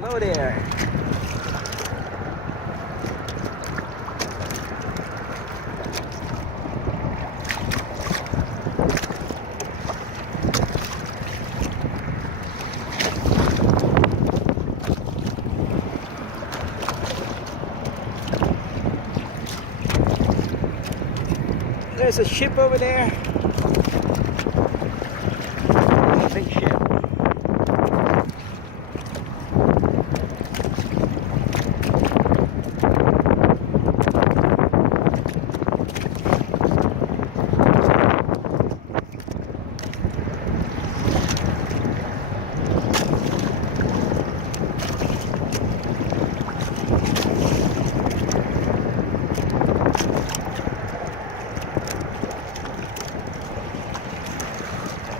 Hello there. There's a ship over there. A big ship.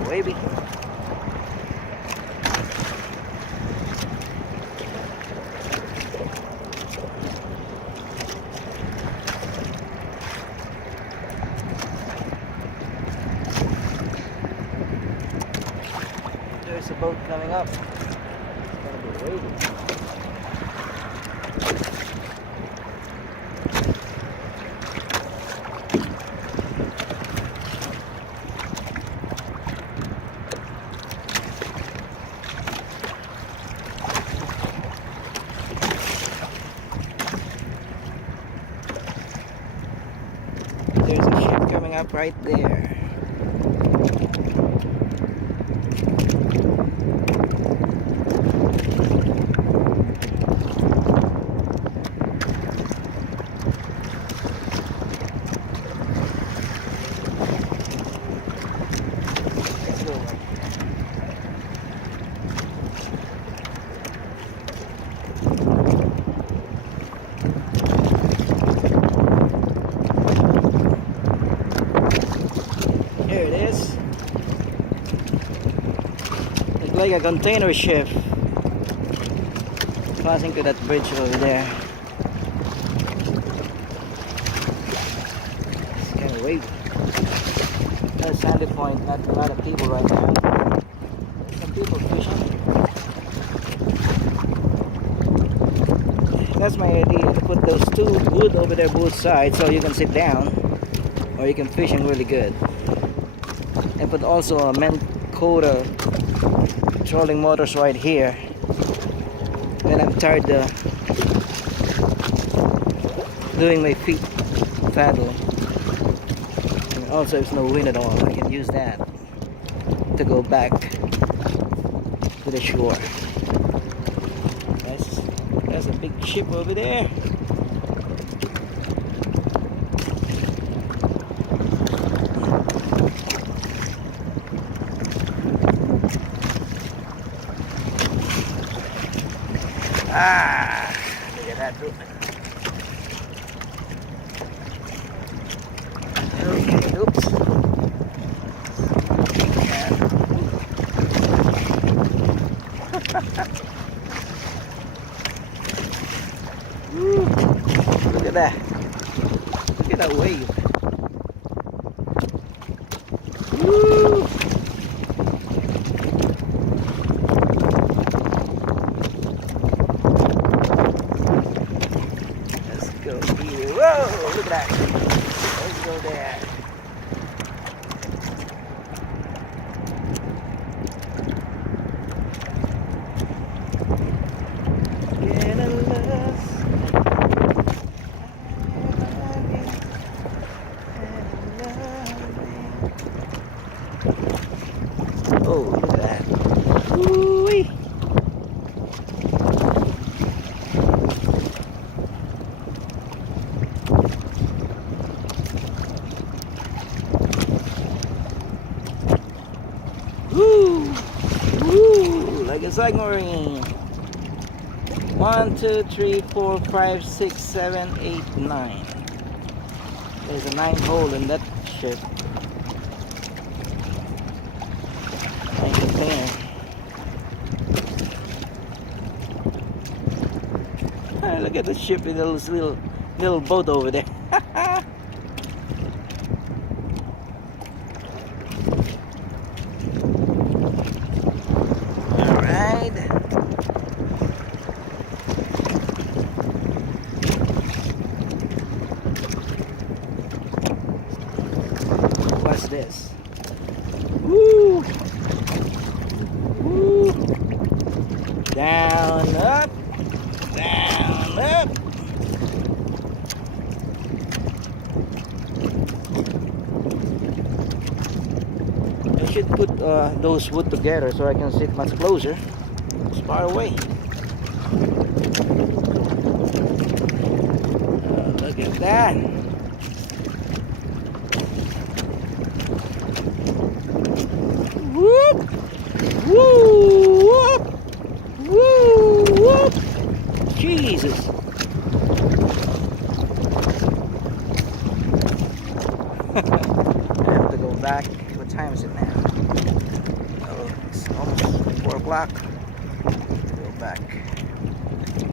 Wavy. There's a boat coming up. It's gonna be wavy. There's a ship coming up right there. Let's go. Here it is. It's like a container ship passing to that bridge over there. It's kind of wavy. That's Sandy Point, not a lot of people right now. Some people fishing. That's my idea, to put those two wood over there both sides so you can sit down or you can fishing really good. And put also a Minn Kota trolling motors right here when I'm tired doing my feet paddle. And also if there's no wind at all, I can use that to go back to the shore. That's a big ship over there. Ah, look at that. Okay, oops. Woo, look at that. Look at that wave. Woo. Go here. Whoa, look at that. Let's go there. Oh, look at that. Woo-wee. Woo! Woo! Like a submarine. 1, 2, 3, 4, 5, 6, 7, 8, 9. There's a 9th hole in that ship. Like a container. Look at the ship with this little boat over there. Alright. this. Woo! Woo! Down, up, down, up. I should put those wood together so I can sit much closer. It's far away. Look at that. Whoop! Woo! Whoop! Woo! Whoop! Jesus! I have to go back. What time is it now? Oh, it's almost 4 o'clock. Go back.